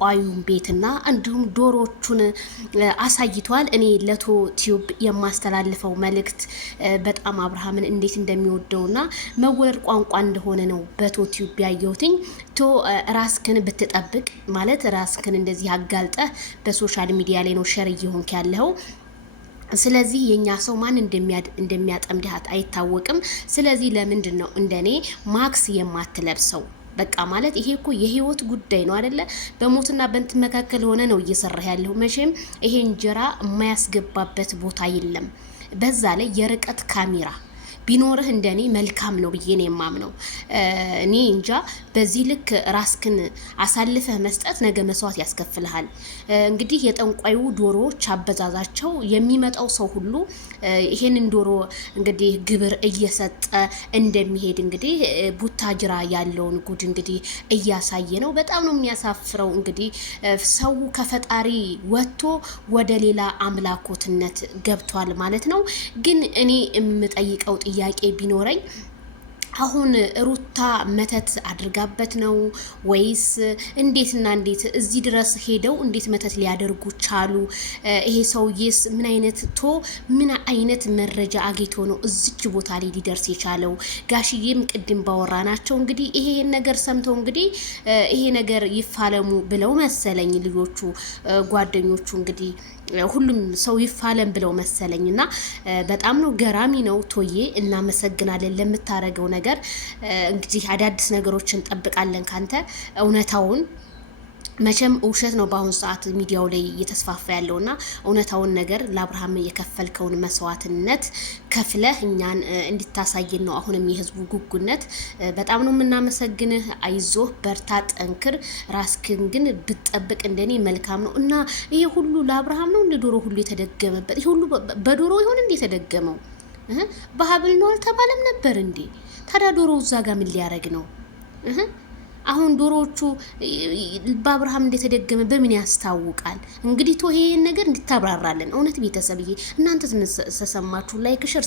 ቋዩን ቤትና እንዲሁም ዶሮቹን አሳይቷል። እኔ ለቶ ቲዩብ የማስተላልፈው መልእክት በጣም አብርሃምን እንዴት እንደሚወደውና መወለድ ቋንቋ እንደሆነ ነው በቶ ቲዩብ ያየሁትኝ። ቶ ራስክን ብትጠብቅ ማለት ራስክን እንደዚህ አጋልጠ በሶሻል ሚዲያ ላይ ነው ሸር እየሆንክ ያለው። ስለዚህ የኛ ሰው ማን እንደሚያጠምድሃት አይታወቅም። ስለዚህ ለምንድን ነው እንደኔ ማክስ የማትለብሰው? በቃ ማለት ይሄ እኮ የህይወት ጉዳይ ነው አይደለ? በሞትና በእንት መካከል ሆነ ነው እየሰራ ያለው። መቼም ይሄ እንጀራ የማያስገባበት ቦታ የለም። በዛ ላይ የርቀት ካሜራ ቢኖርህ እንደኔ መልካም ነው ብዬ ነው የማምነው። እኔ እንጃ በዚህ ልክ ራስክን አሳልፈህ መስጠት ነገ መስዋዕት ያስከፍልሃል። እንግዲህ የጠንቋዩ ዶሮዎች አበዛዛቸው የሚመጣው ሰው ሁሉ ይሄንን ዶሮ እንግዲህ ግብር እየሰጠ እንደሚሄድ እንግዲህ ቡታጅራ ያለውን ጉድ እንግዲህ እያሳየ ነው። በጣም ነው የሚያሳፍረው። እንግዲህ ሰው ከፈጣሪ ወጥቶ ወደ ሌላ አምላኮትነት ገብቷል ማለት ነው። ግን እኔ የምጠይቀው ጥያቄ ቢኖረኝ አሁን ሩታ መተት አድርጋበት ነው ወይስ እንዴትና እንዴት እዚህ ድረስ ሄደው እንዴት መተት ሊያደርጉ ቻሉ? ይሄ ሰውዬስ ምን አይነት መረጃ አግኝቶ ነው እዚች ቦታ ላይ ሊደርስ የቻለው? ጋሽዬም ቅድም ባወራናቸው እንግዲህ ይሄን ነገር ሰምተው እንግዲህ ይሄ ነገር ይፋለሙ ብለው መሰለኝ ልጆቹ ጓደኞቹ እንግዲህ ሁሉም ሰው ይፋለም ብለው መሰለኝና በጣም ነው ገራሚ ነው። ቶዬ እናመሰግናለን ለምታረገው ነገር። እንግዲህ አዳዲስ ነገሮችን እንጠብቃለን ካንተ። እውነታውን መቼም ውሸት ነው በአሁኑ ሰዓት ሚዲያው ላይ እየተስፋፋ ያለውና እውነታውን ነገር ለአብርሃም የከፈልከውን መስዋዕትነት ከፍለህ እኛን እንድታሳየን ነው አሁንም የህዝቡ ጉጉነት። በጣም ነው የምናመሰግንህ። አይዞህ፣ በርታ፣ ጠንክር። ራስክን ግን ብትጠብቅ እንደኔ መልካም ነው። እና ይሄ ሁሉ ለአብርሃም ነው እንደ ዶሮ ሁሉ የተደገመበት? ይሄ ሁሉ በዶሮ ይሆን እንደ የተደገመው? በሀብል ነው አልተባለም ነበር እንዴ? ታዲያ ዶሮ እዛ ጋር ምን ሊያረግ ነው? አሁን ዶሮዎቹ በአብርሃም እንደተደገመ በምን ያስታውቃል? እንግዲህ ይሄን ነገር እንድታብራራለን እውነት ቤተሰብዬ እናንተ ተሰማችሁ ላይክ ሸር